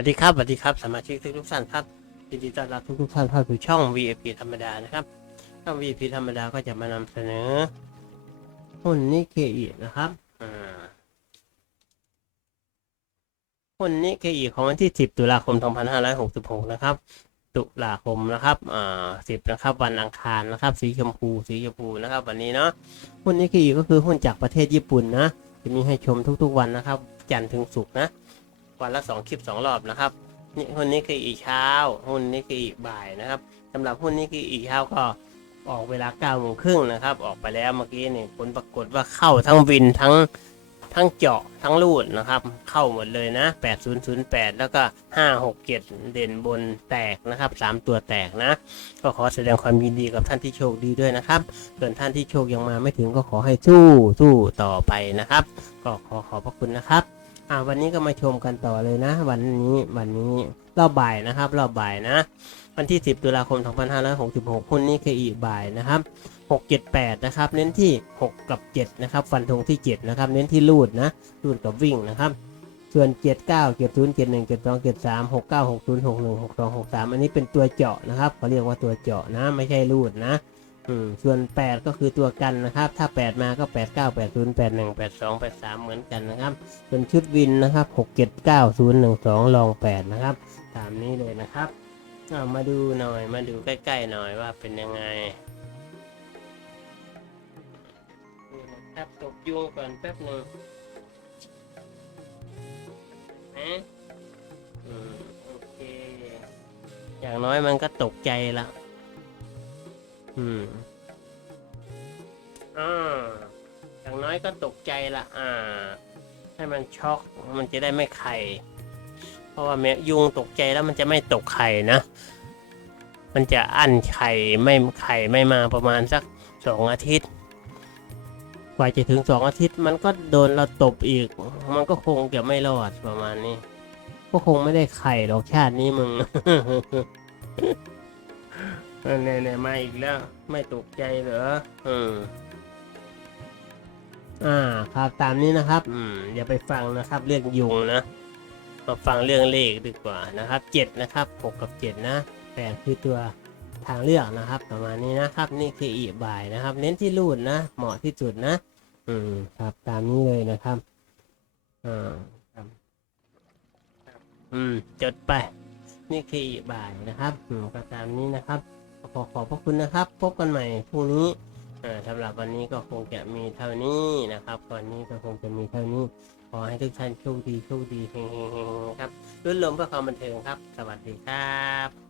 วัสดีครับสวัสดีครับสมาชิกทุกทุกท่านครับยินดีต้อนรับทุกทุกท่านเข้าสู่ช่อง VIP ธรรมดานะครับช่อง VIP ธรรมดาก็จะมานำเสนอหุ้นนิเคอินะครับหุ้นนิเคอิของวันที่ 10 ตุลาคม 2566 นะครับ ตุลาคมนะครับอ่า10 นะครับ วันอังคารนะครับ สีชมพู สีชมพูนะครับ วันนี้เนาะหุ้นนิเคอิก็คือหุ้นจากประเทศญี่ปุ่นนะจะมีให้ชมทุกๆวันนะครับ จันทร์ถึงศุกร์นะ วันละสองคลิปสองรอบนะครับนี่หุ้นนี้คืออีกเช้า หุ้นนี้คืออีกบ่ายนะครับสำหรับหุ้นนี้คืออีกเช้าก็ออกเวลาเก้าโมงครึ่งนะครับ ออกไปแล้วเมื่อกี้นี่ผลปรากฏว่าเข้าทั้งวินทั้งทั้งเจาะทั้งรูดนะครับ เข้าหมดเลยนะ 8008 แล้วก็ 567 เด่นบนแตกนะครับสามตัวแตกนะ ก็ขอแสดงความยินดีกับท่านที่โชคดีด้วยนะครับ ส่วนท่านที่โชคยังมาไม่ถึงก็ขอให้สู้สู้ต่อไปนะครับ ก็ขอขอบพระคุณนะครับ อ่าวันนี้ก็มาชมกันต่อเลยนะ วันนี้วันนี้รอบบ่ายนะครับ รอบบ่ายนะ วันที่ 10 ตุลาคม 2566หุ้นนี้คืออีบ่ายนะครับ 678 นะครับ เน้นที่ 6 กับ 7 นะครับ ฟันธงที่ 7 นะครับ เน้นที่ลูดนะลูดกับวิ่งนะครับส่วน 79 70 71 72 73 69 60 61 62 63 อันนี้เป็นตัวเจาะนะครับเขาเรียกว่าตัวเจาะนะ ไม่ใช่ลูดนะ อืมส่วน 8 ก็คือตัวกันนะครับ ถ้า 8 มาก็ 89 80 81 82 83 เหมือนกันนะครับ ส่วนชุดวินนะครับ 679012 ลอง 8 นะครับ ตามนี้เลยนะครับเอามาดูหน่อย มาดูใกล้ๆหน่อยว่าเป็นยังไงนี่นะครับตบยุงก่อนแป๊บหนึ่งนะอืมโอเค อย่างน้อยมันก็ตกใจละ อืมอ่าอย่างน้อยก็ตกใจละอ่า ให้มันช็อกมันจะได้ไม่ไข่เพราะว่าแมยุงตกใจแล้วมันจะไม่ตกไข่นะ มันจะอั้นไข่ไม่ไข่ไม่มาประมาณสักสองอาทิตย์กว่าจะถึงสองอาทิตย์ มันก็โดนเราตบอีก มันก็คงจะไม่รอดประมาณนี้ ก็คงไม่ได้ไข่หรอกชาตินี้มึง เออเนี่ยๆมาอีกแล้ว ไม่ตกใจเหรออืมอ่าครับตามนี้นะครับ อืมอย่าไปฟังนะครับ เรื่องยุงนะมาฟังเรื่องเลขดีกว่านะครับเจ็ดนะครับหกกับเจ็ดนะแปดคือตัวทางเลือกนะครับ ประมาณนี้นะครับ นี่คืออีบ่ายนะครับ เน้นที่รูดนะ เหมาะที่สุดนะ อืมครับตามนี้เลยนะครับอ่าครับครับอืมจดไปนี่คืออีบ่ายนะครับอืมก็ตามนี้นะครับ ขอขอบพระคุณนะครับ พบกันใหม่พรุ่งนี้สำหรับวันนี้ก็คงจะมีเท่านี้นะครับ วันนี้ก็คงจะมีเท่านี้ ขอให้ทุกท่านโชคดีโชคดีเฮงๆๆๆครับรุ่นลมเพื่อความบันเทิงครับ สวัสดีครับ